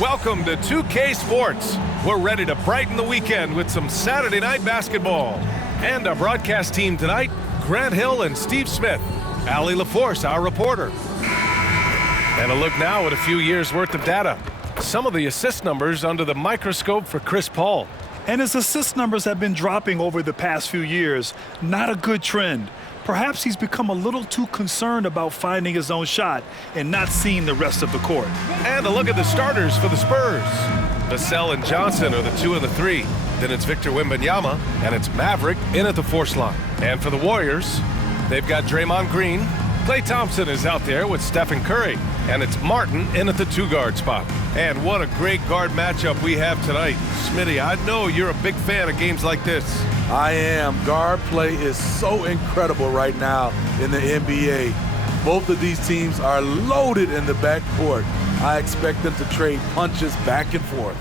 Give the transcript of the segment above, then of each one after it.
Welcome to 2K Sports. We're ready to brighten the weekend with some Saturday night basketball. And our broadcast team tonight, Grant Hill and Steve Smith. Allie LaForce, our reporter. And a look now at a few years' worth of data. Some of the assist numbers under the microscope for Chris Paul. And his assist numbers have been dropping over the past few years. Not a good trend. Perhaps he's become a little too concerned about finding his own shot and not seeing the rest of the court. And a look at the starters for the Spurs. Vassell and Johnson are the 2 and the 3. Then it's Victor Wembanyama, and it's Maverick in at the force line. And for the Warriors, they've got Draymond Green. Klay Thompson is out there with Stephen Curry. And it's Martin in at the 2-guard spot. And what a great guard matchup we have tonight. Smitty, I know you're a big fan of games like this. I am. Guard play is so incredible right now in the NBA. Both of these teams are loaded in the backcourt. I expect them to trade punches back and forth.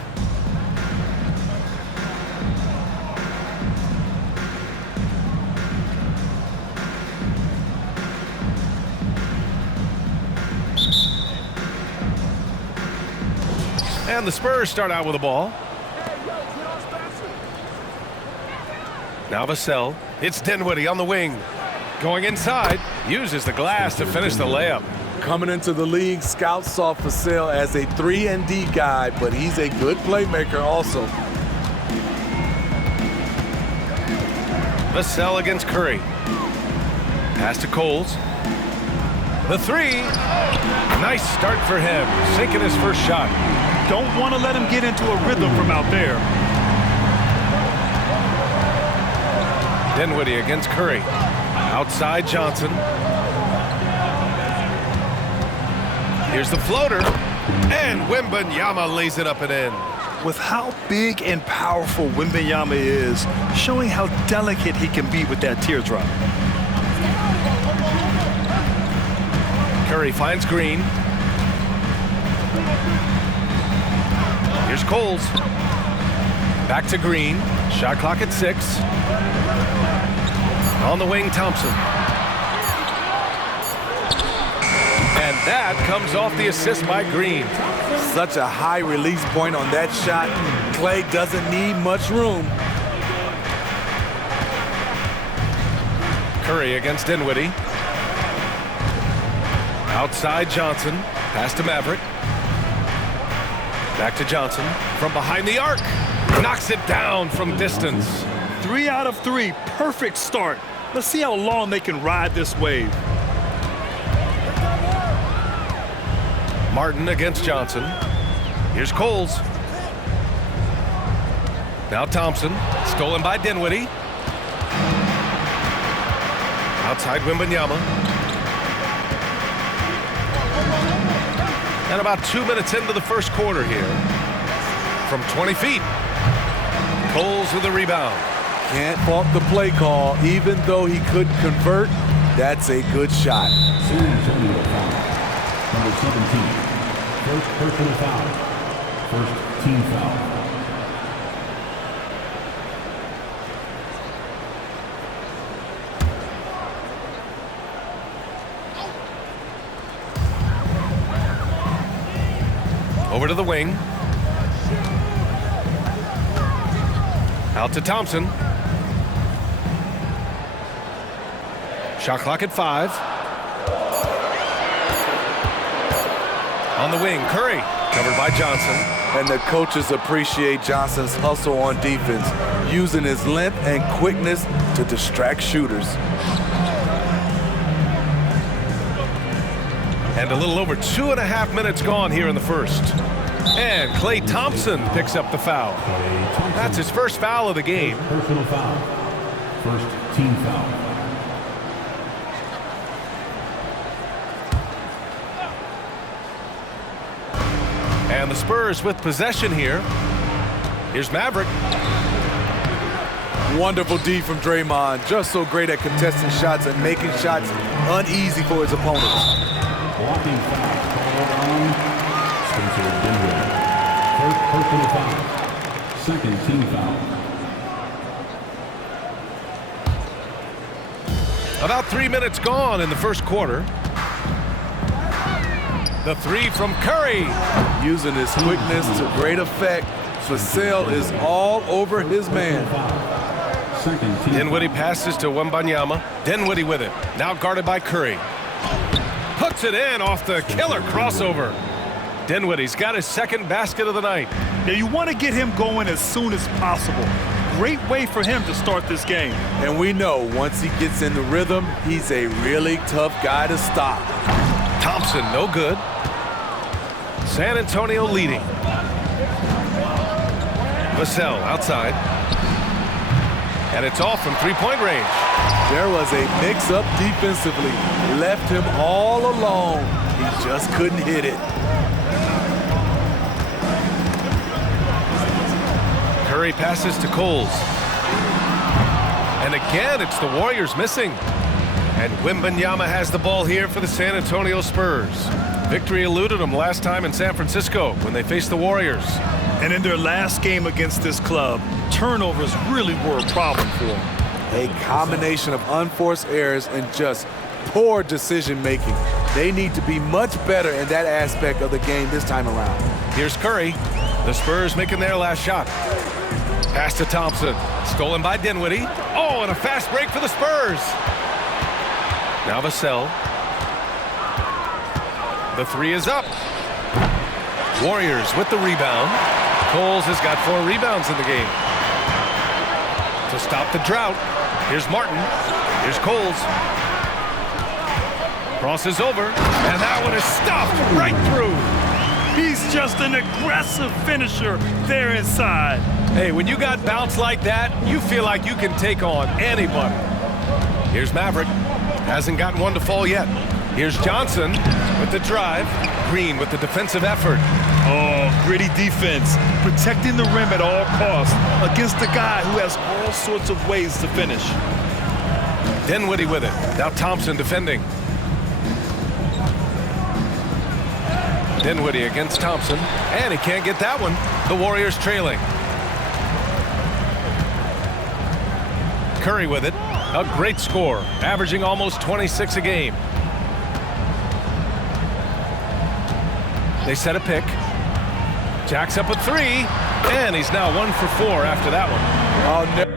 And the Spurs start out with the ball. Now Vassell. It's Dinwiddie on the wing. Going inside. Uses the glass to finish the layup. Coming into the league, scouts saw Vassell as a 3-and-D guy, but he's a good playmaker also. Vassell against Curry. Pass to Coles. The 3. Nice start for him. Sinking his first shot. Don't want to let him get into a rhythm from out there. Dinwiddie against Curry. Outside Johnson. Here's the floater. And Wembanyama lays it up and in. With how big and powerful Wembanyama is, showing how delicate he can be with that teardrop. Curry finds Green. Here's Coles. Back to Green. Shot clock at 6. On the wing, Thompson. And that comes off the assist by Green. Such a high release point on that shot. Klay doesn't need much room. Curry against Dinwiddie. Outside Johnson. Pass to Maverick. Back to Johnson. From behind the arc. Knocks it down from distance. 3 out of 3. Perfect start. Let's see how long they can ride this wave. Martin against Johnson. Here's Coles. Now Thompson. Stolen by Dinwiddie. Outside Wembanyama. And about 2 minutes into the first quarter here. From 20 feet. Coles with a rebound. Can't fault the play call. Even though he couldn't convert, that's a good shot. Number 17. First personal foul. First team foul. Over to the wing. Out to Thompson. Shot clock at 5. On the wing, Curry. Covered by Johnson. And the coaches appreciate Johnson's hustle on defense, using his length and quickness to distract shooters. And a little over 2.5 minutes gone here in the first. And Klay Thompson picks up the foul. That's his first foul of the game. Personal foul. First team foul. And the Spurs with possession here. Here's Maverick. Wonderful D from Draymond. Just so great at contesting shots and making shots uneasy for his opponents. Blocking foul called on Spencer Dinwiddie. First personal foul. Second team foul. About 3 minutes gone in the first quarter. The three from Curry. Using his quickness to great effect, Vassell is all over his man. Dinwiddie passes to Wembanyama. Dinwiddie with it. Now guarded by Curry. Puts it in off the killer crossover. Dinwiddie's got his second basket of the night. Now you want to get him going as soon as possible. Great way for him to start this game. And we know once he gets in the rhythm, he's a really tough guy to stop. Thompson, no good. San Antonio leading. Vassell outside. And it's off from three-point range. There was a mix-up defensively. Left him all alone. He just couldn't hit it. Curry passes to Coles. And again, it's the Warriors missing. And Wembanyama has the ball here for the San Antonio Spurs. Victory eluded them last time in San Francisco when they faced the Warriors. And in their last game against this club, turnovers really were a problem for them. A combination of unforced errors and just poor decision-making. They need to be much better in that aspect of the game this time around. Here's Curry. The Spurs making their last shot. Pass to Thompson. Stolen by Dinwiddie. Oh, and a fast break for the Spurs. Now Vassell. The three is up. Warriors with the rebound. Coles has got 4 rebounds in the game. To stop the drought, here's Martin. Here's Coles. Crosses over, and that one is stopped right through. He's just an aggressive finisher there inside. Hey, when you got bounce like that, you feel like you can take on anybody. Here's Maverick. Hasn't gotten one to fall yet. Here's Johnson with the drive. Green with the defensive effort. Oh, gritty defense. Protecting the rim at all costs against a guy who has all sorts of ways to finish. Dinwiddie with it. Now Thompson defending. Dinwiddie against Thompson. And he can't get that one. The Warriors trailing. Curry with it. A great score, averaging almost 26 a game. They set a pick. Jacks up a 3, and he's now 1 for 4 after that one.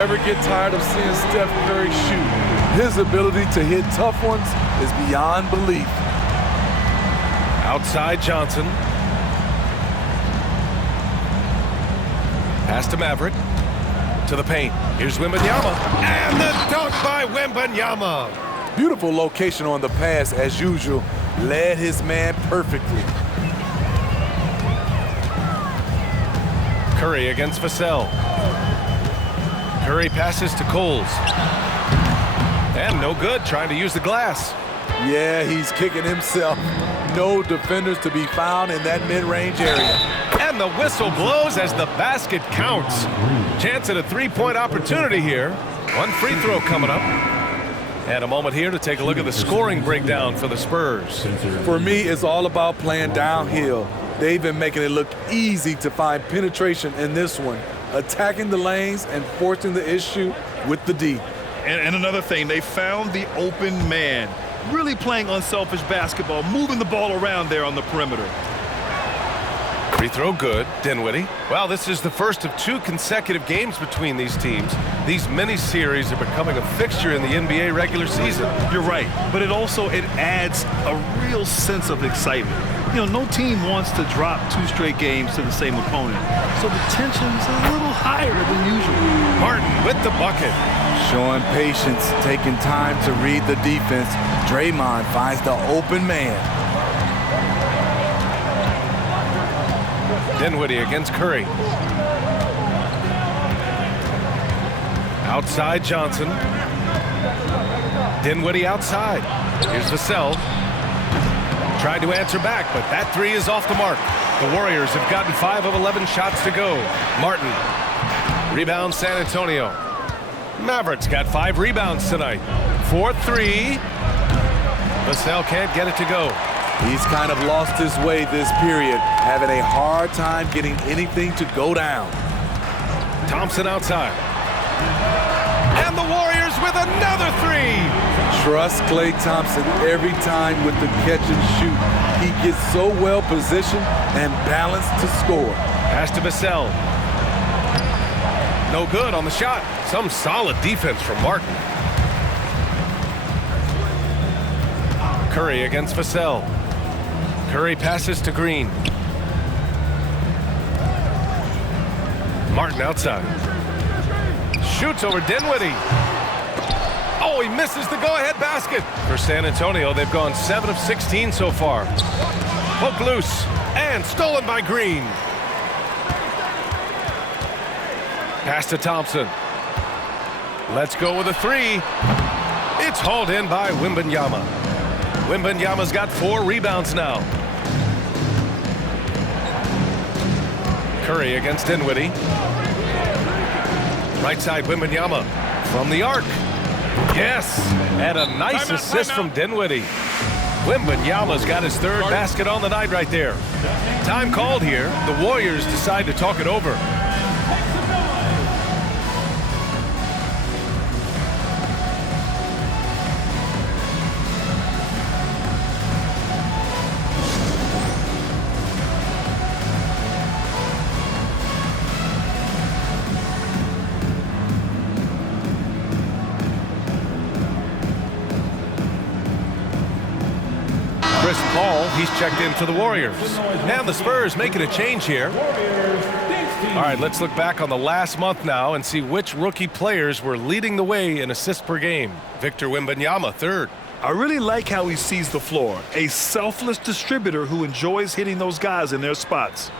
Never get tired of seeing Steph Curry shoot. His ability to hit tough ones is beyond belief. Outside Johnson. Pass to Maverick. To the paint. Here's Wembanyama. And the dunk by Wembanyama. Beautiful location on the pass as usual. Led his man perfectly. Curry against Vassell. Curry passes to Coles. And no good, trying to use the glass. Yeah, he's kicking himself. No defenders to be found in that mid-range area. And the whistle blows as the basket counts. Chance at a three-point opportunity here. One free throw coming up. And a moment here to take a look at the scoring breakdown for the Spurs. For me, it's all about playing downhill. They've been making it look easy to find penetration in this one, attacking the lanes and forcing the issue with the D. And another thing, they found the open man. Really playing unselfish basketball, moving the ball around there on the perimeter. Free throw good, Dinwiddie. Well, this is the first of 2 consecutive games between these teams. These mini-series are becoming a fixture in the NBA regular season. You're right, but it adds a real sense of excitement. No team wants to drop 2 straight games to the same opponent, so the tension's a little higher than usual. Martin with the bucket. Showing patience, taking time to read the defense. Draymond finds the open man. Dinwiddie against Curry. Outside Johnson. Dinwiddie outside. Here's Vassell. Tried to answer back, but that 3 is off the mark. The Warriors have gotten 5 of 11 shots to go. Martin. Rebound San Antonio. Mavericks got 5 rebounds tonight. 4-3. Vassell can't get it to go. He's kind of lost his way this period, having a hard time getting anything to go down. Thompson outside. And the Warriors with another 3. Trust Klay Thompson every time with the catch and shoot. He gets so well positioned and balanced to score. Pass to Vassell. No good on the shot. Some solid defense from Martin. Curry against Vassell. Curry passes to Green. Martin outside. Shoots over Dinwiddie. Oh, he misses the go-ahead basket. For San Antonio, they've gone 7 of 16 so far. Poked loose and stolen by Green. Pass to Thompson. Let's go with a 3. It's hauled in by Wembanyama. Wembanyama's got 4 rebounds now. Curry against Dinwiddie. Right side Wembanyama from the arc. Yes, and a nice assist from Dinwiddie. Wembanyama's got his 3rd basket on the night right there. Time called here. The Warriors decide to talk it over. Chris Paul, he's checked in for the Warriors. And the Spurs making a change here. All right, let's look back on the last month now and see which rookie players were leading the way in assists per game. Victor Wembanyama, 3rd. I really like how he sees the floor. A selfless distributor who enjoys hitting those guys in their spots.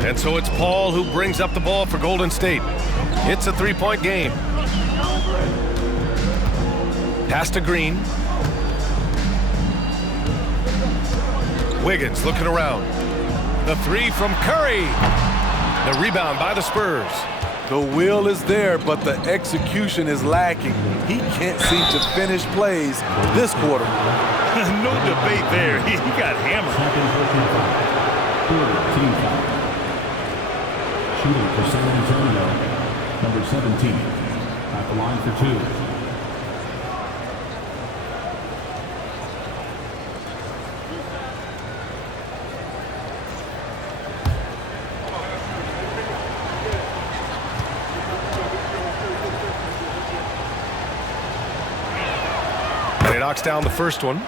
And so it's Paul who brings up the ball for Golden State. It's a 3-point game. Pass to Green. Wiggins looking around. The 3 from Curry. The rebound by the Spurs. The will is there, but the execution is lacking. He can't seem to finish plays this quarter. No debate there. He got hammered. Team foul. Shooting for San Antonio, number 17, at the line for 2. And he knocks down the first one.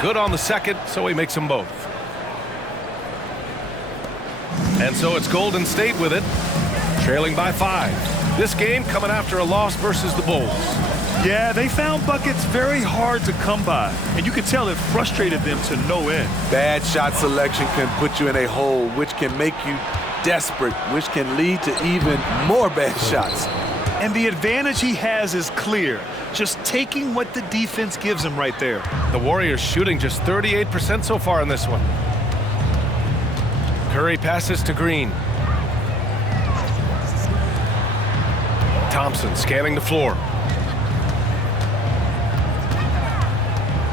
Good on the second, so he makes them both. And so it's Golden State with it, trailing by 5. This game coming after a loss versus the Bulls. Yeah, they found buckets very hard to come by, and you could tell it frustrated them to no end. Bad shot selection can put you in a hole, which can make you desperate, which can lead to even more bad shots. And the advantage he has is clear. Just taking what the defense gives him right there. The Warriors shooting just 38% so far in this one. Curry passes to Green. Thompson scanning the floor.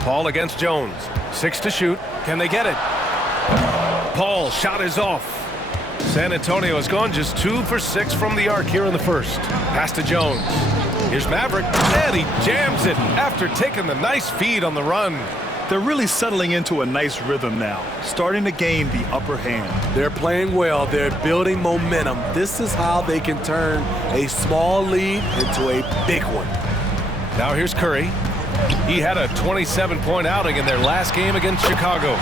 Paul against Jones. 6 to shoot. Can they get it? Paul, shot is off. San Antonio has gone just 2 for 6 from the arc here in the first. Pass to Jones. Here's Maverick, and he jams it after taking the nice feed on the run. They're really settling into a nice rhythm now, starting to gain the upper hand. They're playing well. They're building momentum. This is how they can turn a small lead into a big one. Now here's Curry. He had a 27-point outing in their last game against Chicago.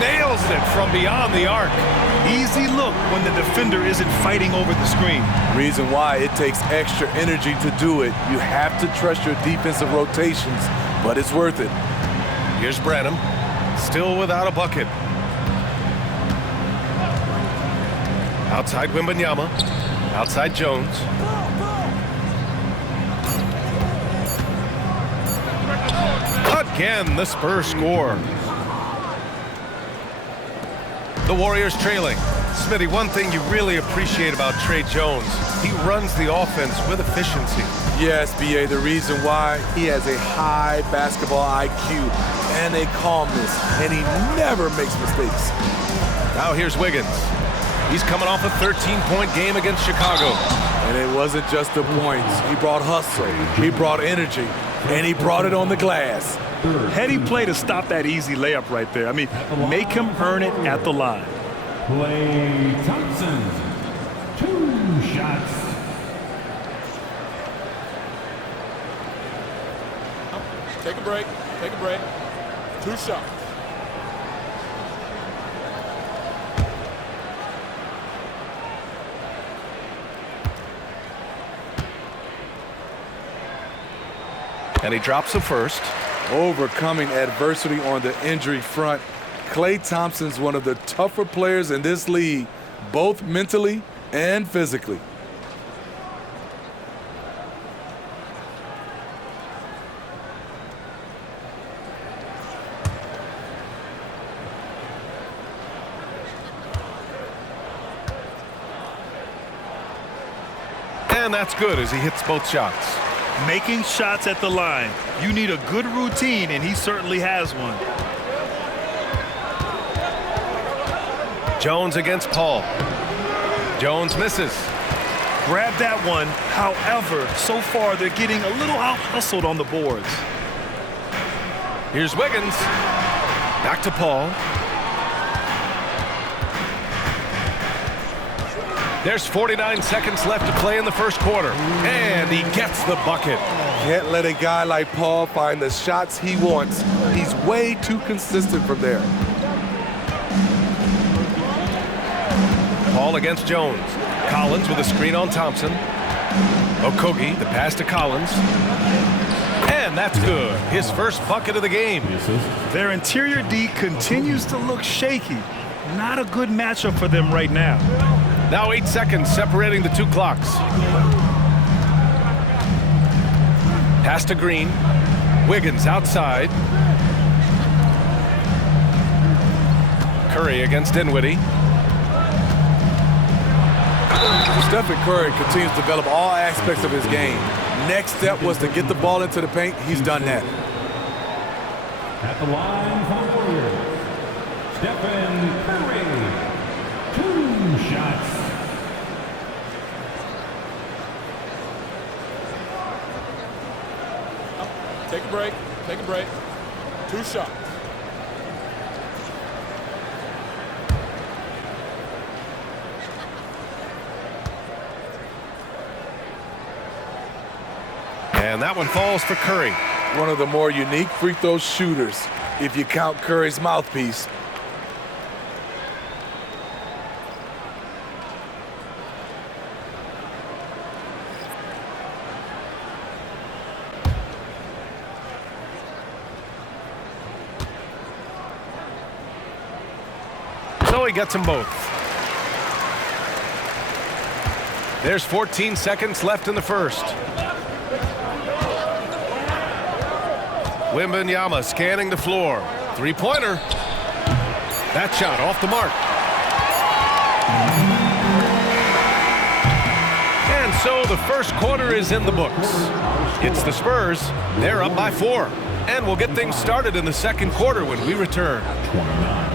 Nails it from beyond the arc. Easy look when the defender isn't fighting over the screen. Reason why it takes extra energy to do it. You have to trust your defensive rotations, but it's worth it. Here's Branham, still without a bucket. Outside Wembanyama, outside Jones. Again, the Spurs score. The Warriors trailing. Smitty, one thing you really appreciate about Trey Jones, he runs the offense with efficiency. Yes, B.A., the reason why, he has a high basketball IQ and a calmness, and he never makes mistakes. Now here's Wiggins. He's coming off a 13-point game against Chicago. And it wasn't just the points. He brought hustle, he brought energy, and he brought it on the glass. Heady play to stop that easy layup right there. I mean, make him earn it at the line. Klay Thompson, 2 shots. Take a break. Take a break. 2 shots. And he drops the first. Overcoming adversity on the injury front. Klay Thompson's one of the tougher players in this league, both mentally and physically. And that's good as he hits both shots. Making shots at the line. You need a good routine, and he certainly has one. Jones against Paul. Jones misses. Grab that one. However, so far they're getting a little out-hustled on the boards. Here's Wiggins. Back to Paul. There's 49 seconds left to play in the first quarter. And he gets the bucket. Can't let a guy like Paul find the shots he wants. He's way too consistent from there. Paul against Jones. Collins with a screen on Thompson. Okogie, the pass to Collins. And that's good. His first bucket of the game. Their interior D continues to look shaky. Not a good matchup for them right now. Now 8 seconds separating the 2 clocks. Pass to Green. Wiggins outside. Curry against Dinwiddie. Stephen Curry continues to develop all aspects of his game. Next step was to get the ball into the paint. He's done that. At the line for Warriors, Stephen Curry, 2 shots. Take a break. Take a break. 2 shots. And that one falls for Curry. One of the more unique free throw shooters, if you count Curry's mouthpiece. So he gets them both. There's 14 seconds left in the first. Wembanyama scanning the floor. 3-pointer. That shot off the mark. And so the first quarter is in the books. It's the Spurs. They're up by 4. And we'll get things started in the second quarter when we return. 29.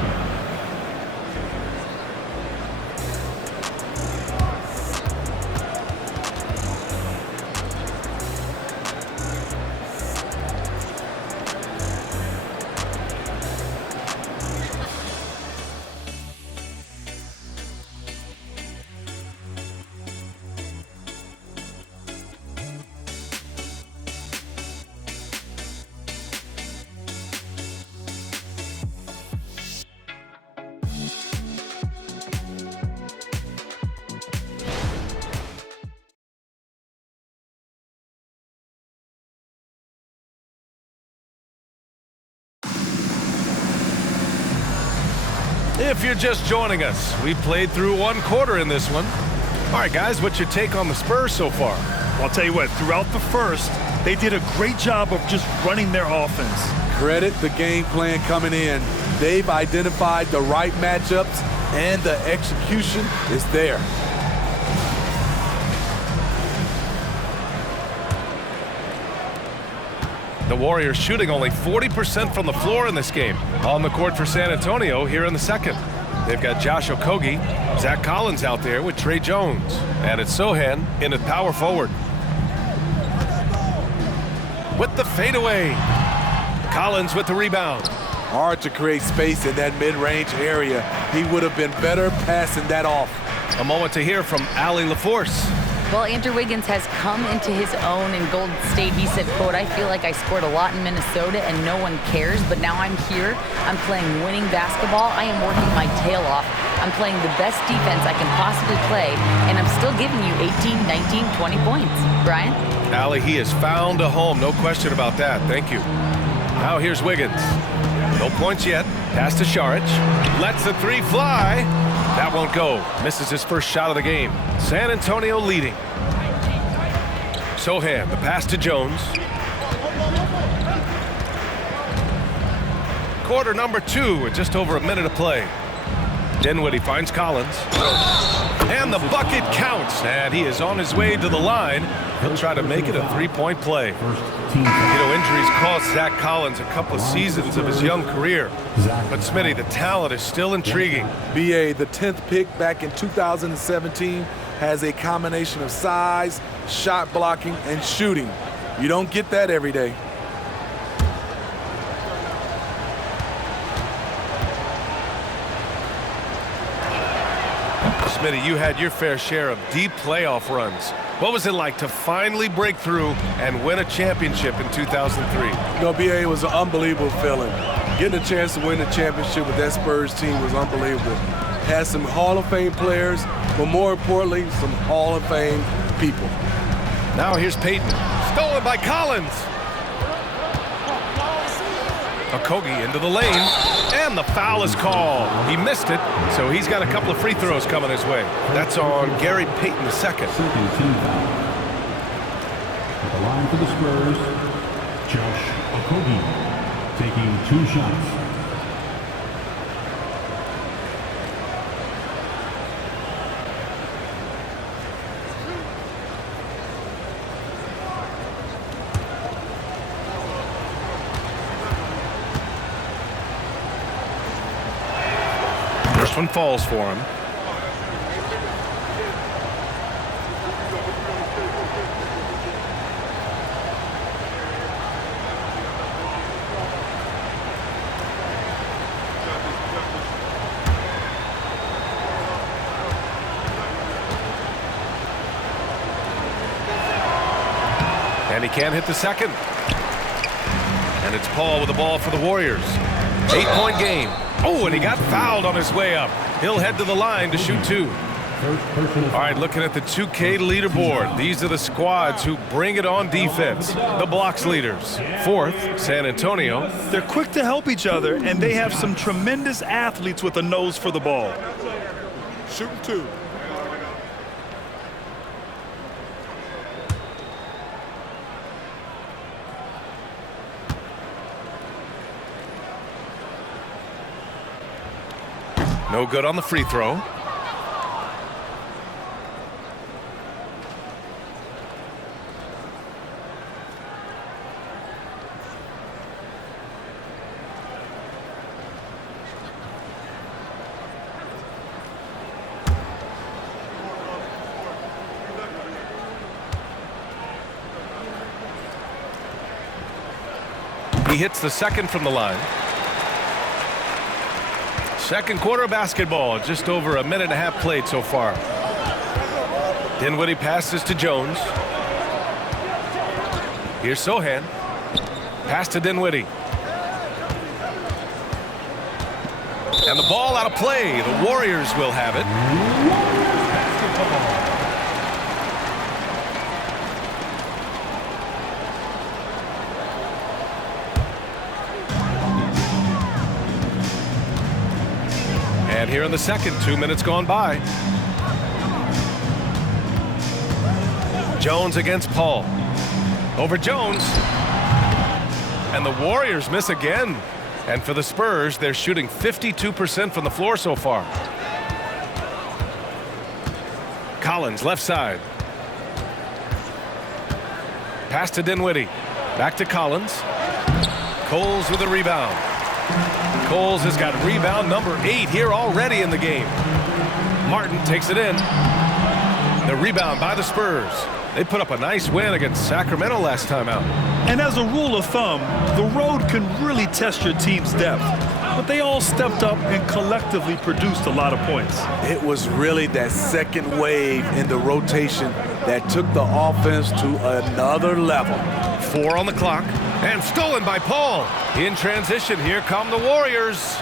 If you're just joining us, we played through one quarter in this one. All right, guys, what's your take on the Spurs so far? Well, I'll tell you what, throughout the first, they did a great job of just running their offense. Credit the game plan coming in. They've identified the right matchups, and the execution is there. The Warriors shooting only 40% from the floor in this game. On the court for San Antonio here in the second. They've got Josh Okogie, Zach Collins out there with Trey Jones. And it's Sohan in at power forward. With the fadeaway. Collins with the rebound. Hard to create space in that mid-range area. He would have been better passing that off. A moment to hear from Allie LaForce. Well, Andrew Wiggins has come into his own in Golden State. He said, quote, "I feel like I scored a lot in Minnesota and no one cares, but now I'm here. I'm playing winning basketball. I am working my tail off. I'm playing the best defense I can possibly play, and I'm still giving you 18, 19, 20 points." Brian? Allie, he has found a home. No question about that. Thank you. Now here's Wiggins. No points yet. Pass to Šarić. Lets the three fly. That won't go. Misses his first shot of the game. San Antonio leading. Sohan, the pass to Jones. Quarter number 2 with just over a minute to play. Dinwiddie finds Collins. And the bucket counts. And he is on his way to the line. He'll try to make it a three-point play. You know, injuries cost Zach Collins a couple of seasons of his young career. But Smitty, the talent is still intriguing. BA, the 10th pick back in 2017, has a combination of size, shot blocking, and shooting. You don't get that every day. Smitty, you had your fair share of deep playoff runs. What was it like to finally break through and win a championship in 2003? You know, BA, it was an unbelievable feeling. Getting a chance to win the championship with that Spurs team was unbelievable. Had some Hall of Fame players, but more importantly, some Hall of Fame people. Now here's Payton. Stolen by Collins. Okogie into the lane, and the foul is called. He missed it, so he's got a couple of free throws coming his way. That's on Gary Payton II. Second team foul. At the line for the Spurs, Josh Okogie taking 2 shots. First one falls for him. And he can't hit the second. And it's Paul with the ball for the Warriors. 8-point game. Oh, and he got fouled on his way up. He'll head to the line to shoot 2. All right, looking at the 2K leaderboard. These are the squads who bring it on defense. The blocks leaders. 4th, San Antonio. They're quick to help each other, and they have some tremendous athletes with a nose for the ball. Shooting 2. No good on the free throw. He hits the second from the line. Second quarter of basketball, just over a minute and a half played so far. Dinwiddie passes to Jones. Here's Sohan. Pass to Dinwiddie. And the ball out of play. The Warriors will have it. And here in the second, 2 minutes gone by. Jones against Paul. Over Jones. And the Warriors miss again. And for the Spurs, they're shooting 52% from the floor so far. Collins, left side. Pass to Dinwiddie. Back to Collins. Coles with a rebound. Coles has got rebound number 8 here already in the game. Martin takes it in. The rebound by the Spurs. They put up a nice win against Sacramento last time out. And as a rule of thumb, the road can really test your team's depth. But they all stepped up and collectively produced a lot of points. It was really that second wave in the rotation that took the offense to another level. 4 on the clock. And stolen by Paul. In transition, here come the Warriors.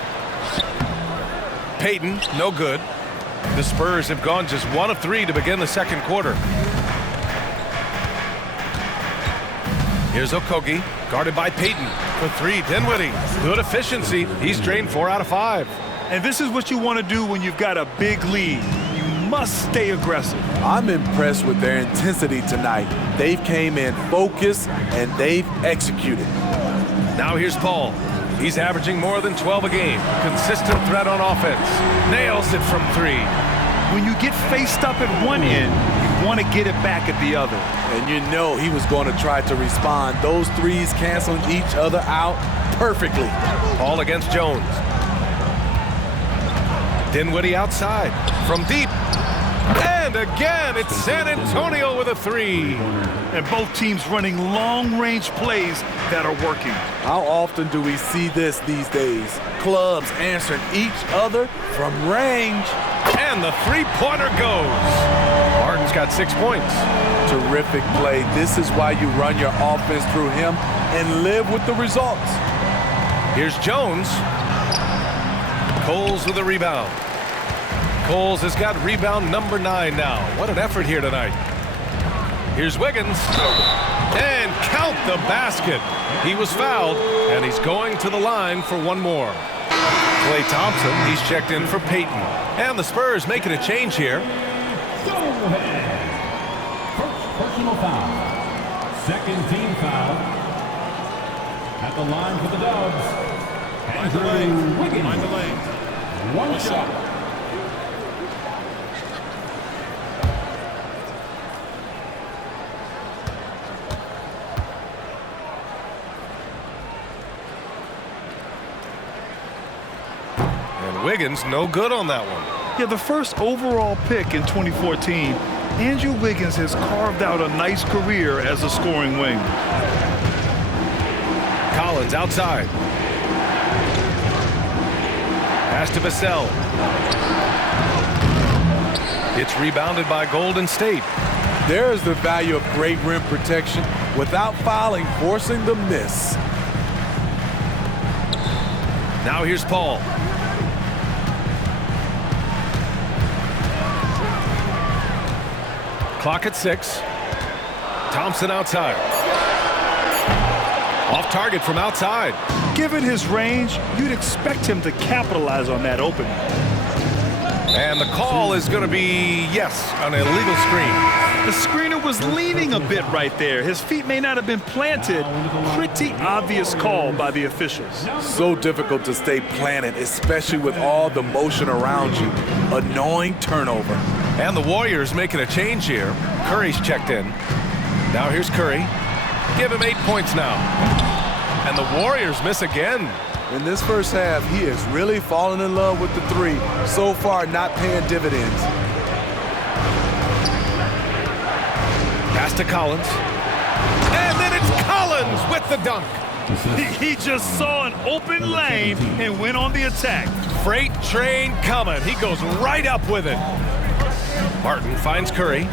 Payton, no good. The Spurs have gone just 1 of 3 to begin the second quarter. Here's Okogie, guarded by Payton. For 3, Dinwiddie. Good efficiency. He's drained 4 out of 5. And this is what you want to do when you've got a big lead. You must stay aggressive. I'm impressed with their intensity tonight. They've came in focused and they've executed. Now here's Paul. He's averaging more than 12 a game. Consistent threat on offense. Nails it from 3. When you get faced up at one end, you want to get it back at the other. And you know he was going to try to respond. Those threes canceling each other out perfectly. Paul against Jones. Dinwiddie outside from deep. And again, it's San Antonio with a 3. And both teams running long-range plays that are working. How often do we see this these days? Clubs answering each other from range. And the three-pointer goes. Martin's got 6 points. Terrific play. This is why you run your offense through him and live with the results. Here's Jones. Coles with a rebound. Coles has got rebound number 9 now. What an effort here tonight. Here's Wiggins. And count the basket. He was fouled, and he's going to the line for one more. Klay Thompson, he's checked in for Payton. And the Spurs making a change here. First personal foul. Second team foul. At the line for the Dubs. Andrew Wiggins. One shot. Wiggins no good on that one. Yeah, the first overall pick in 2014, Andrew Wiggins has carved out a nice career as a scoring wing. Collins outside. Pass to Vassell. It's rebounded by Golden State. There's the value of great rim protection without fouling, forcing the miss. Now here's Paul. Clock at 6. Thompson outside. Off target from outside. Given his range, you'd expect him to capitalize on that opening. And the call is going to be, yes, an illegal screen. The screener was leaning a bit right there. His feet may not have been planted. Pretty obvious call by the officials. So difficult to stay planted, especially with all the motion around you. Annoying turnover. And the Warriors making a change here. Curry's checked in. Now here's Curry. Give him 8 points now. And the Warriors miss again. In this first half, he has really fallen in love with the 3. So far, not paying dividends. Pass to Collins. And then it's Collins with the dunk. He just saw an open lane and went on the attack. Freight train coming. He goes right up with it. Martin finds Curry.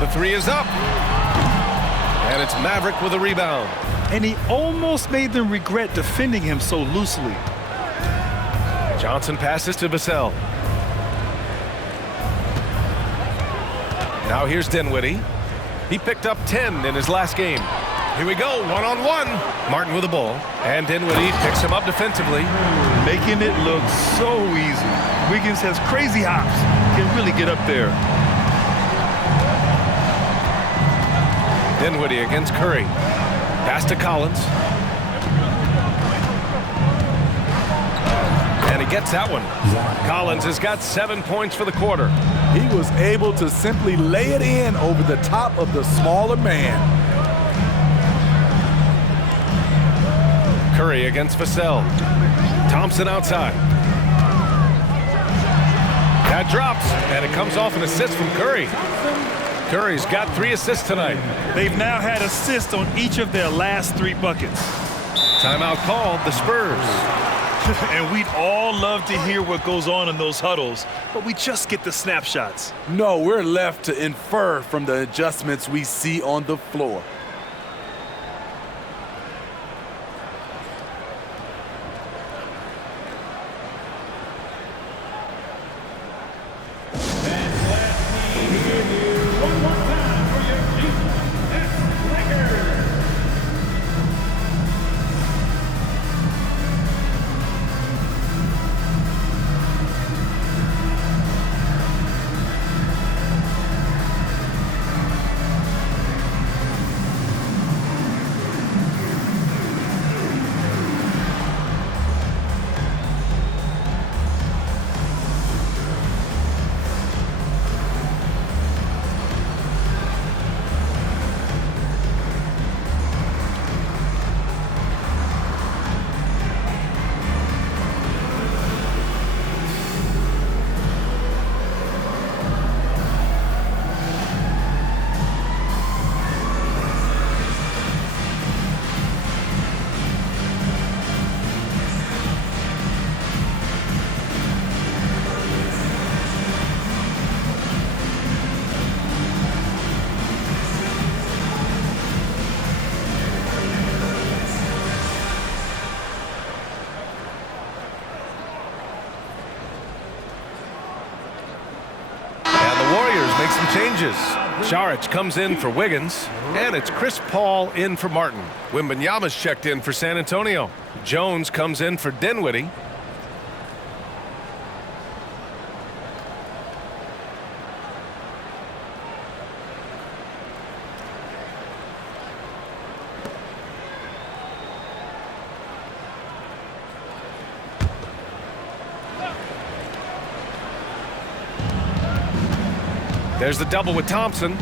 The three is up. And it's Maverick with a rebound. And he almost made them regret defending him so loosely. Johnson passes to Vassell. Now here's Dinwiddie. He picked up 10 in his last game. Here we go, one-on-one. Martin with the ball. And Dinwiddie picks him up defensively. Making it look so easy. Wiggins has crazy hops. Can really get up there. Dinwiddie against Curry. Pass to Collins. And he gets that one. Collins has got 7 points for the quarter. He was able to simply lay it in over the top of the smaller man. Curry against Vassell. Thompson outside. That drops, and it comes off an assist from Curry. Curry's got 3 assists tonight. They've now had assists on each of their last 3 buckets. Timeout called, the Spurs. And we'd all love to hear what goes on in those huddles, but we just get the snapshots. No, we're left to infer from the adjustments we see on the floor. Make some changes. Saric comes in for Wiggins, and it's Chris Paul in for Martin. Wembanyama's checked in for San Antonio. Jones comes in for Dinwiddie. There's the double with Thompson.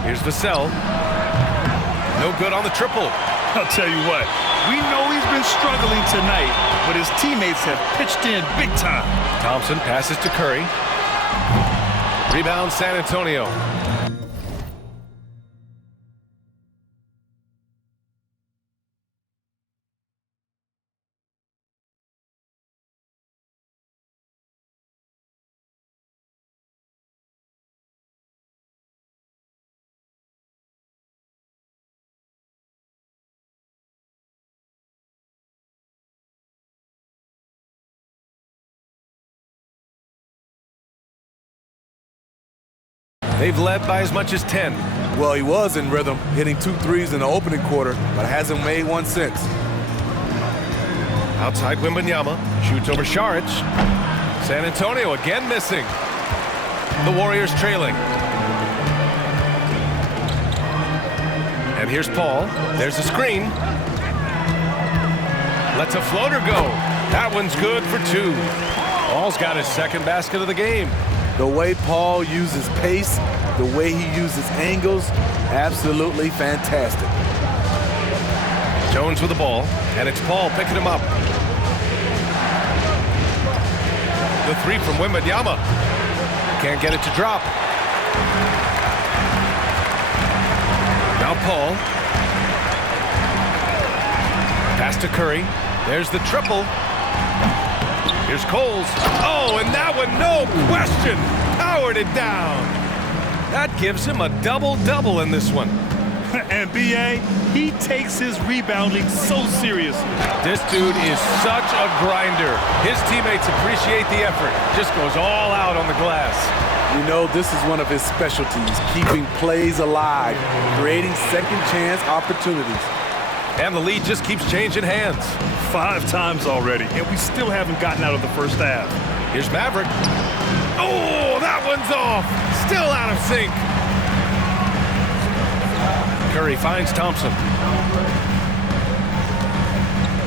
Here's Vassell. No good on the triple. I'll tell you what, we know he's been struggling tonight, but his teammates have pitched in big time. Thompson passes to Curry. Rebound San Antonio. They've led by as much as 10. Well, he was in rhythm, hitting 2 threes in the opening quarter, but hasn't made one since. Outside Wembanyama, shoots over Saric. San Antonio again missing. The Warriors trailing. And here's Paul. There's a screen. Lets a floater go. That one's good for 2. Paul's got his second basket of the game. The way Paul uses pace, the way he uses angles, absolutely fantastic. Jones with the ball, and it's Paul picking him up. The 3 from Wembanyama. Can't get it to drop. Now Paul. Pass to Curry. There's the triple. Here's Coles. Oh, and that one, no question, powered it down. That gives him a double-double in this one. And B.A., he takes his rebounding so seriously. This dude is such a grinder. His teammates appreciate the effort. Just goes all out on the glass. You know, this is one of his specialties, keeping plays alive, creating second chance opportunities. And the lead just keeps changing hands. 5 times already, and we still haven't gotten out of the first half. Here's Maverick. Oh, that one's off. Still out of sync. Curry finds Thompson.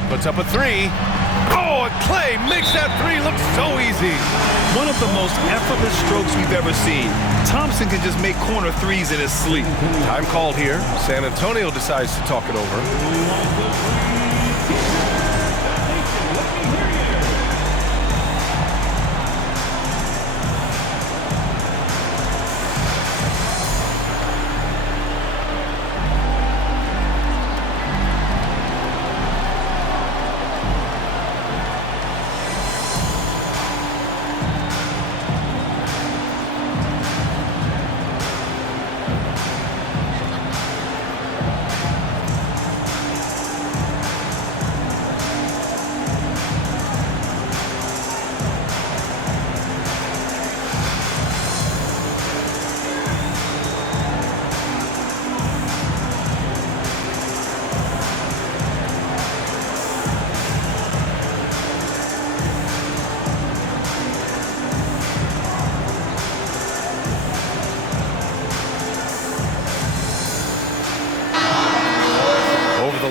Puts up a 3. Oh, and Clay makes that 3 look so easy. One of the most effortless strokes we've ever seen. Thompson can just make corner 3s in his sleep. Time called here. San Antonio decides to talk it over.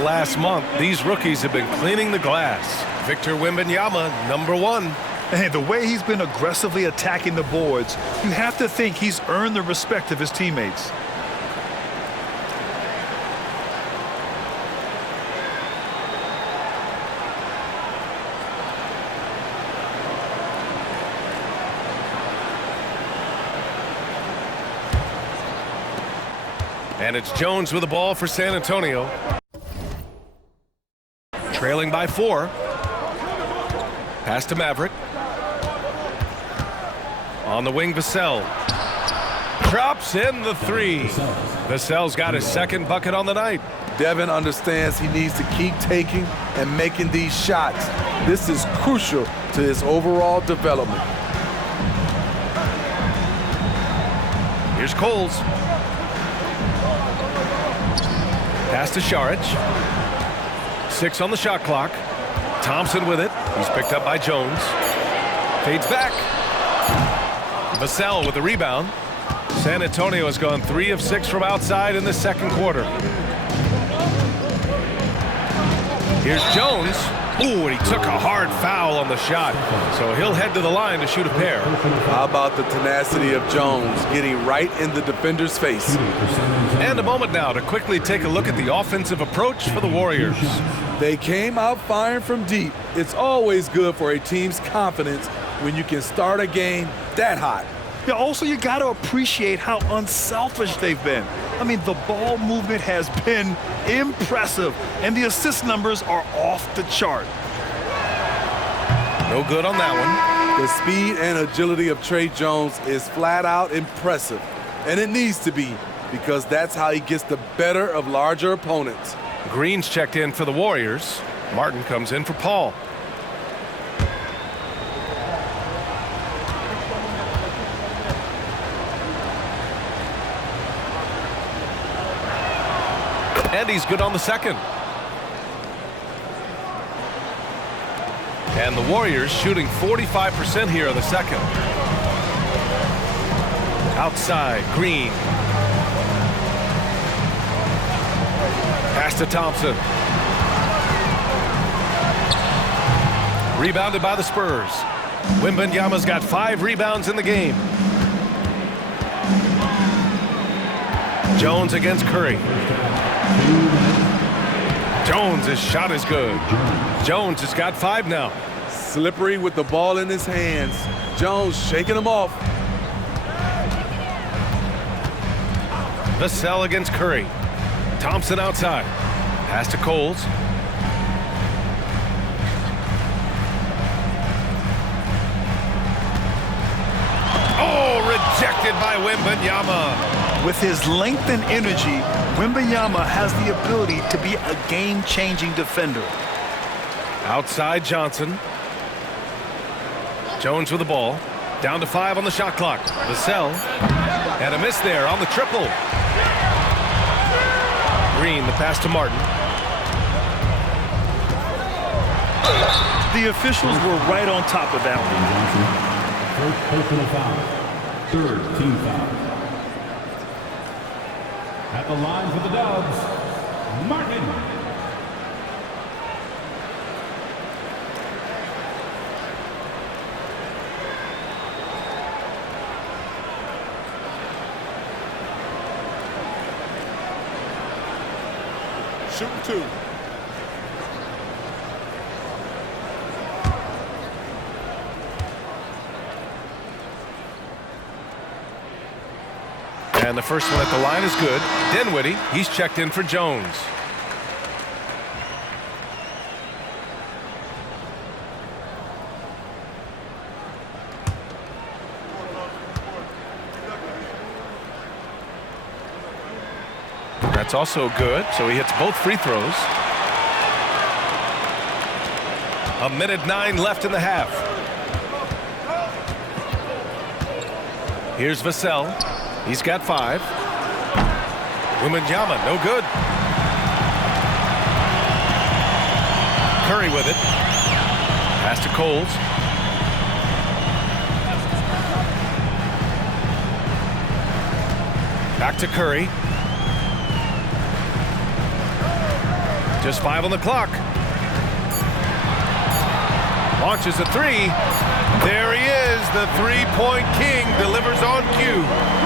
Last month, these rookies have been cleaning the glass. Victor Wembanyama, #1. Hey, the way he's been aggressively attacking the boards, you have to think he's earned the respect of his teammates. And it's Jones with the ball for San Antonio. Trailing by 4. Pass to Maverick. On the wing, Vassell. Drops in the 3. Vassell's got his second bucket on the night. Devin understands he needs to keep taking and making these shots. This is crucial to his overall development. Here's Coles. Pass to Šarić. 6 on the shot clock. Thompson with it. He's picked up by Jones. Fades back. Vassell with the rebound. San Antonio has gone 3 of 6 from outside in the second quarter. Here's Jones. Ooh, and he took a hard foul on the shot. So he'll head to the line to shoot a pair. How about the tenacity of Jones getting right in the defender's face? And a moment now to quickly take a look at the offensive approach for the Warriors. They came out firing from deep. It's always good for a team's confidence when you can start a game that hot. Yeah, also, you got to appreciate how unselfish they've been. I mean, the ball movement has been impressive, and the assist numbers are off the chart. No good on that one. The speed and agility of Trey Jones is flat out impressive, and it needs to be because that's how he gets the better of larger opponents. Green's checked in for the Warriors. Martin comes in for Paul. And he's good on the second. And the Warriors shooting 45% here in the second. Outside, Green. Pass to Thompson. Rebounded by the Spurs. Wembanyama's got 5 rebounds in the game. Jones against Curry. Jones' his shot is good. Jones has got 5 now. Slippery with the ball in his hands. Jones shaking him off. Vassell against Curry. Thompson outside. Pass to Coles. Oh, rejected by Wembanyama. With his length and energy, Wembanyama has the ability to be a game-changing defender. Outside Johnson. Jones with the ball. Down to 5 on the shot clock. Vassell. And a miss there on the triple. Green, the pass to Martin. The officials were right on top of that one. Johnson, first personal foul, third team foul. At the line for the Dubs, Martin. Shooting 2. And the first one at the line is good. Dinwiddie, he's checked in for Jones. That's also good, so he hits both free throws. 1:09 left in the half. Here's Vassell. He's got 5. Wembanyama, no good. Curry with it. Pass to Coles. Back to Curry. Just 5 on the clock. Launches a 3. There he is, the three-point king, delivers on cue.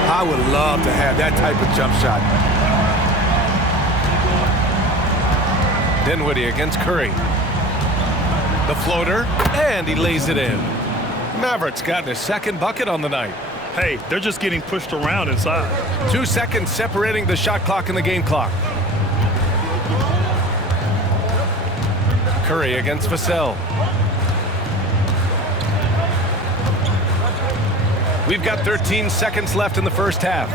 I would love to have that type of jump shot. Dinwiddie against Curry. The floater, and he lays it in. Maverick's gotten his second bucket on the night. Hey, they're just getting pushed around inside. 2 seconds separating the shot clock and the game clock. Curry against Vassell. We've got 13 seconds left in the first half.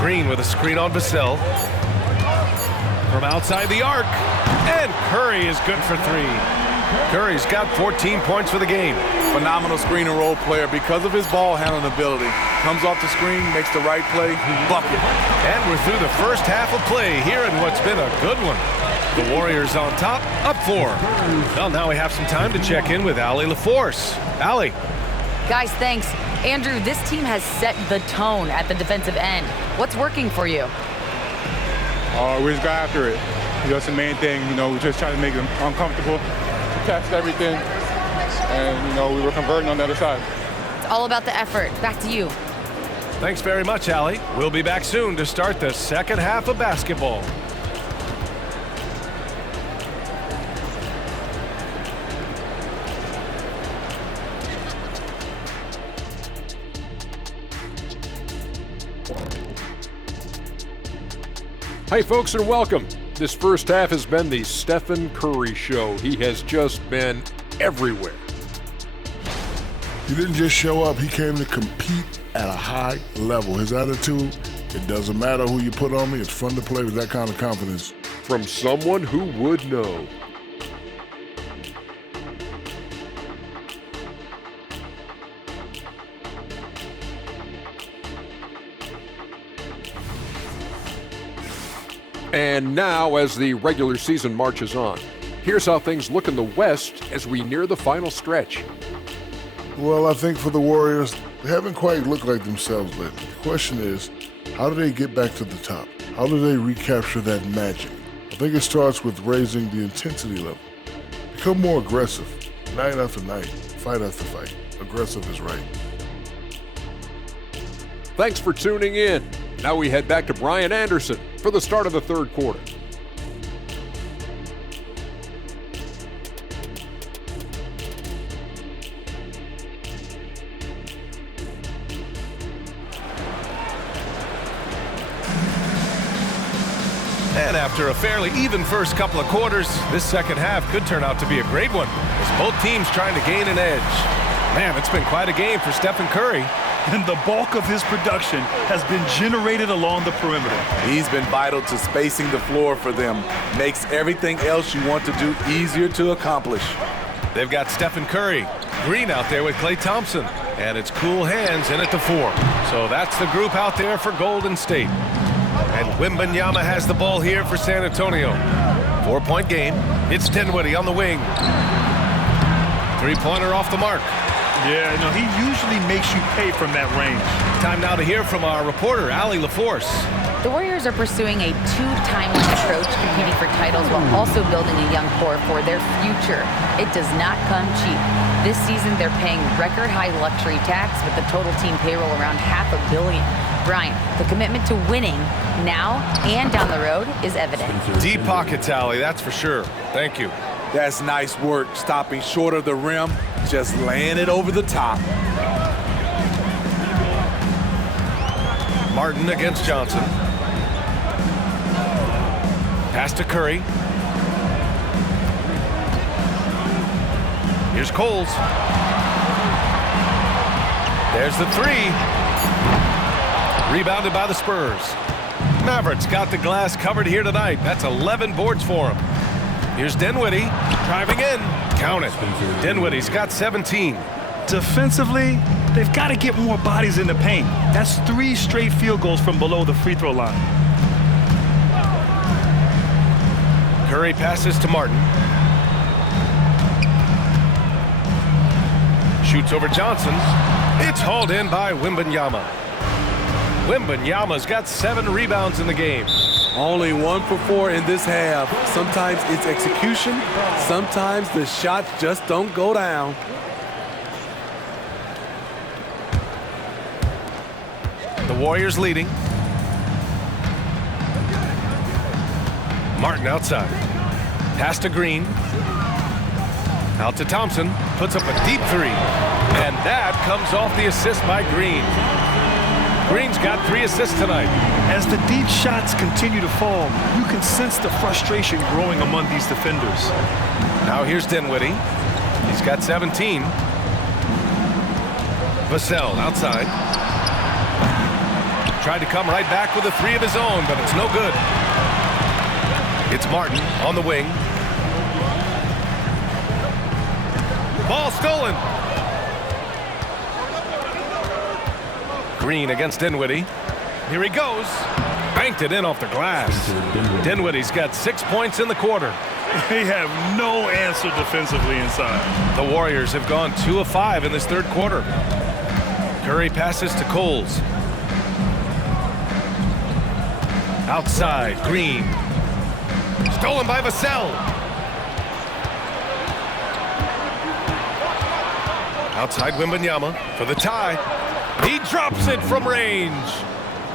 Green with a screen on Vassell. From outside the arc. And Curry is good for 3. Curry's got 14 points for the game. Phenomenal screen and roll player because of his ball handling ability. Comes off the screen, makes the right play, bucket. And we're through the first half of play here in what's been a good one. The Warriors on top, up 4. Well, now we have some time to check in with Allie LaForce. Allie. Guys, thanks. Andrew, this team has set the tone at the defensive end. What's working for you? We just got after it. That's the main thing. We just try to make them uncomfortable, test everything, and, we were converting on the other side. It's all about the effort. Back to you. Thanks very much, Allie. We'll be back soon to start the second half of basketball. Hey folks, and welcome. This first half has been the Stephen Curry show. He has just been everywhere. He didn't just show up, he came to compete at a high level. His attitude, it doesn't matter who you put on me, it's fun to play with that kind of confidence. From someone who would know. And now, as the regular season marches on, here's how things look in the West as we near the final stretch. Well, I think for the Warriors, they haven't quite looked like themselves lately. The question is, how do they get back to the top? How do they recapture that magic? I think it starts with raising the intensity level. Become more aggressive, night after night, fight after fight. Aggressive is right. Thanks for tuning in. Now we head back to Brian Anderson for the start of the third quarter. And after a fairly even first couple of quarters, this second half could turn out to be a great one as both teams trying to gain an edge. Man, it's been quite a game for Stephen Curry. And the bulk of his production has been generated along the perimeter. He's been vital to spacing the floor for them. Makes everything else you want to do easier to accomplish. They've got Stephen Curry, Green out there with Klay Thompson, and it's cool hands in at the 4. So that's the group out there for Golden State. And Wembanyama has the ball here for San Antonio. 4-point game. It's Dinwiddie on the wing. 3-pointer off the mark. Yeah, no, he usually makes you pay from that range. Time now to hear from our reporter, Allie LaForce. The Warriors are pursuing a two-timing approach, competing for titles while also building a young core for their future. It does not come cheap. This season, they're paying record-high luxury tax with the total team payroll around $500 million. Brian, the commitment to winning now and down the road is evident. Deep pockets, Allie, that's for sure. Thank you. That's nice work, stopping short of the rim, just laying it over the top. Martin against Johnson. Pass to Curry. Here's Coles. There's the 3. Rebounded by the Spurs. Mavericks got the glass covered here tonight. That's 11 boards for him. Here's Dinwiddie driving in. Count it. Dinwiddie's got 17. Defensively, they've got to get more bodies in the paint. That's 3 straight field goals from below the free throw line. Curry passes to Martin. Shoots over Johnson. It's hauled in by Wembanyama. Wembanyama's got 7 rebounds in the game. Only 1 for 4 in this half. Sometimes it's execution. Sometimes the shots just don't go down. The Warriors leading. Martin outside. Pass to Green. Out to Thompson. Puts up a deep 3. And that comes off the assist by Green. Green's got 3 assists tonight. As the deep shots continue to fall, you can sense the frustration growing among these defenders. Now here's Dinwiddie. He's got 17. Vassell outside. Tried to come right back with a 3 of his own, but it's no good. It's Martin on the wing. Ball stolen. Green against Dinwiddie. Here he goes. Banked it in off the glass. Dinwiddie's got 6 points in the quarter. They have no answer defensively inside. The Warriors have gone 2 of 5 in this third quarter. Curry passes to Coles. Outside, Green. Stolen by Vassell. Outside Wembanyama for the tie. He drops it from range.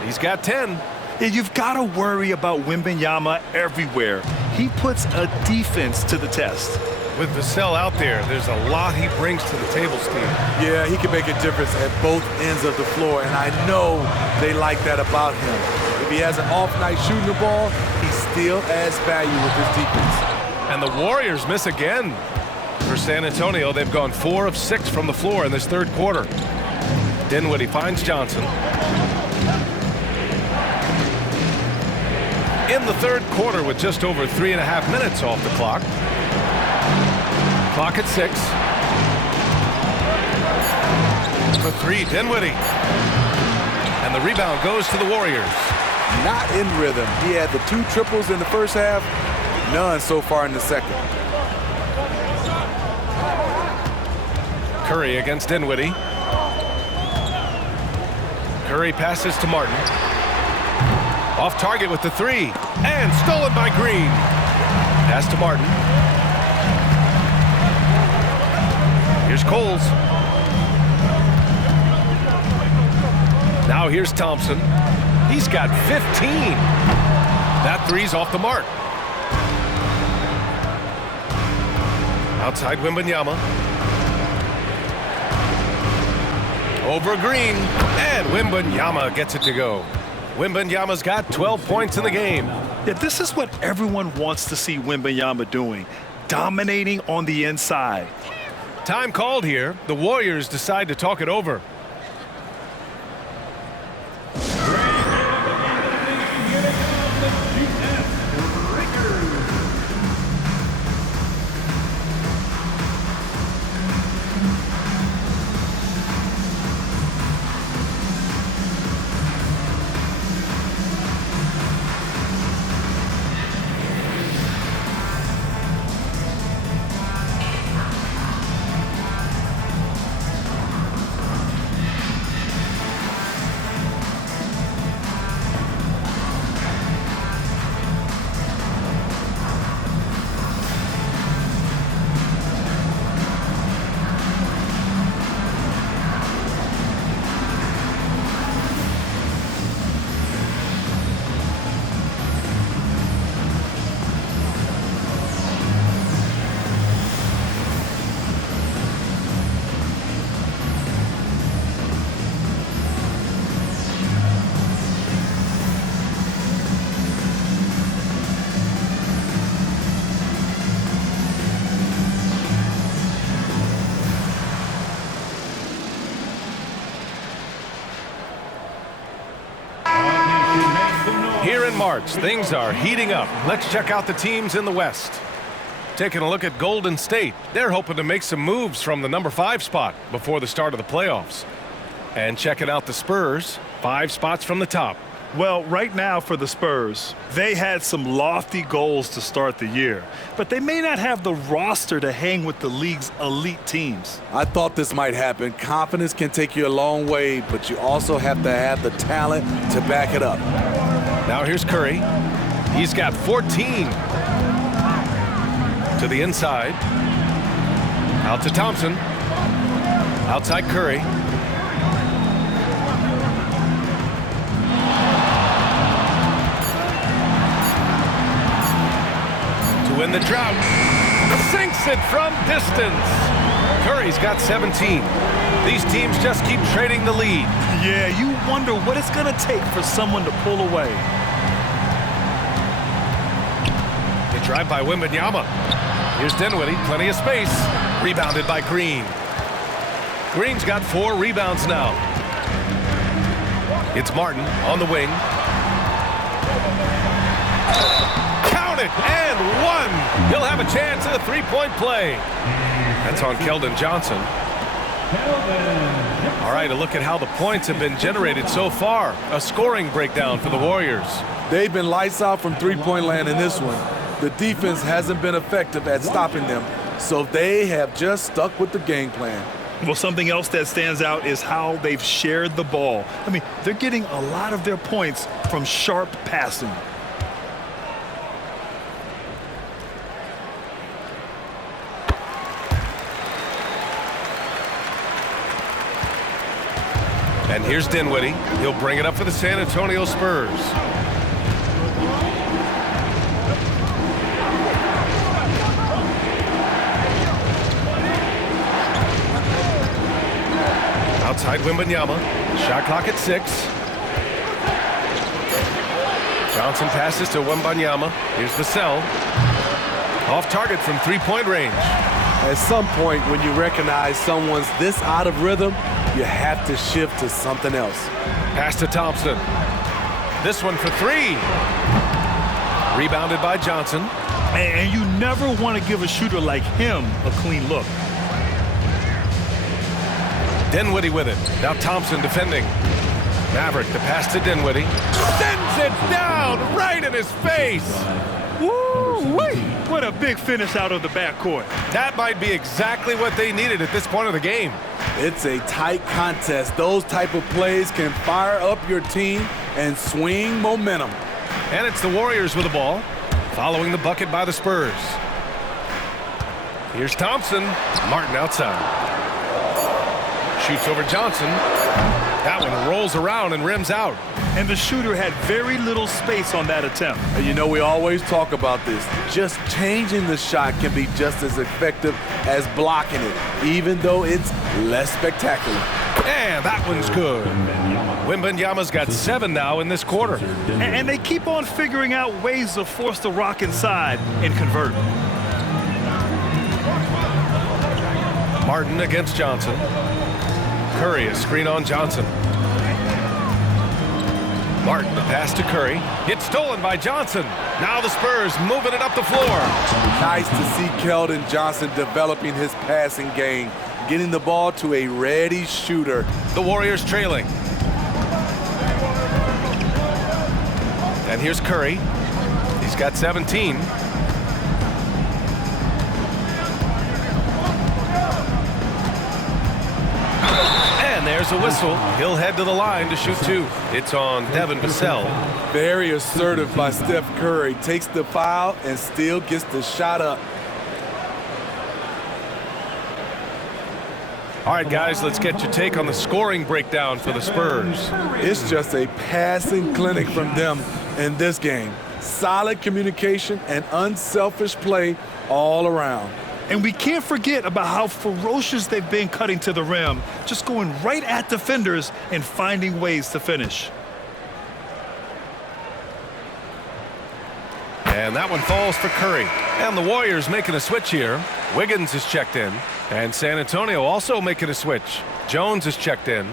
He's got 10. You've got to worry about Wembanyama everywhere. He puts a defense to the test. With Vassell out there, there's a lot he brings to the table, Steve. Yeah, he can make a difference at both ends of the floor, and I know they like that about him. If he has an off night shooting the ball, he still adds value with his defense. And the Warriors miss again. For San Antonio, they've gone 4 of 6 from the floor in this third quarter. Dinwiddie finds Johnson. In the third quarter with just over 3.5 minutes off the clock. Clock at 6. For 3, Dinwiddie. And the rebound goes to the Warriors. Not in rhythm. He had the 2 triples in the first half, none so far in the second. Curry against Dinwiddie. Curry passes to Martin. Off target with the 3. And stolen by Green. Pass to Martin. Here's Coles. Now here's Thompson. He's got 15. That 3's off the mark. Outside Wembanyama. Over Green. And Wembanyama gets it to go. Wembanyama's got 12 points in the game. Yeah, this is what everyone wants to see Wembanyama doing, dominating on the inside. Time called here. The Warriors decide to talk it over. Here in March, things are heating up. Let's check out the teams in the West. Taking a look at Golden State. They're hoping to make some moves from the number 5 spot before the start of the playoffs. And checking out the Spurs, 5 spots from the top. Well, right now for the Spurs, they had some lofty goals to start the year, but they may not have the roster to hang with the league's elite teams. I thought this might happen. Confidence can take you a long way, but you also have to have the talent to back it up. Now here's Curry. He's got 14. To the inside. Out to Thompson. Outside Curry. To win the drought. Sinks it from distance. Curry's got 17. These teams just keep trading the lead. Yeah, you wonder what it's going to take for someone to pull away. The drive by Wembanyama. Here's Dinwiddie, plenty of space. Rebounded by Green. Green's got 4 rebounds now. It's Martin on the wing. Count it, and 1. He'll have a chance at a 3-point play. That's on Keldon Johnson. All right, a look at how the points have been generated so far. A scoring breakdown for the Warriors. They've been lights out from three-point land in this one. The defense hasn't been effective at stopping them, so they have just stuck with the game plan. Well, something else that stands out is how they've shared the ball. I mean, they're getting a lot of their points from sharp passing. And here's Dinwiddie. He'll bring it up for the San Antonio Spurs. Outside Wembanyama. Shot clock at 6. Johnson passes to Wembanyama. Here's Vassell. Off target from 3-point range. At some point, when you recognize someone's this out of rhythm, you have to shift to something else. Pass to Thompson. This one for 3. Rebounded by Johnson. And you never want to give a shooter like him a clean look. Dinwiddie with it. Now Thompson defending. Maverick, the pass to Dinwiddie. Sends it down right in his face. Woo-wee! What a big finish out of the backcourt. That might be exactly what they needed at this point of the game. It's a tight contest. Those type of plays can fire up your team and swing momentum. And it's the Warriors with the ball, following the bucket by the Spurs. Here's Thompson. Martin outside. Shoots over Johnson. That one rolls around and rims out. And the shooter had very little space on that attempt. You know, we always talk about this. Just changing the shot can be just as effective as blocking it, even though it's less spectacular. And that one's good. Wembanyama's got 7 now in this quarter. And they keep on figuring out ways to force the rock inside and convert. Martin against Johnson. Curry, a screen on Johnson. Martin, the pass to Curry. It's stolen by Johnson. Now the Spurs moving it up the floor. Nice to see Keldon Johnson developing his passing game, getting the ball to a ready shooter. The Warriors trailing. And here's Curry. He's got 17. And there's a whistle. He'll head to the line to shoot 2. It's on Devin Vassell. Very assertive by Steph Curry. Takes the foul and still gets the shot up. All right, guys, let's get your take on the scoring breakdown for the Spurs. It's just a passing clinic from them in this game. Solid communication and unselfish play all around. And we can't forget about how ferocious they've been cutting to the rim, just going right at defenders and finding ways to finish. And that one falls for Curry. And the Warriors making a switch here. Wiggins is checked in. And San Antonio also making a switch. Jones is checked in.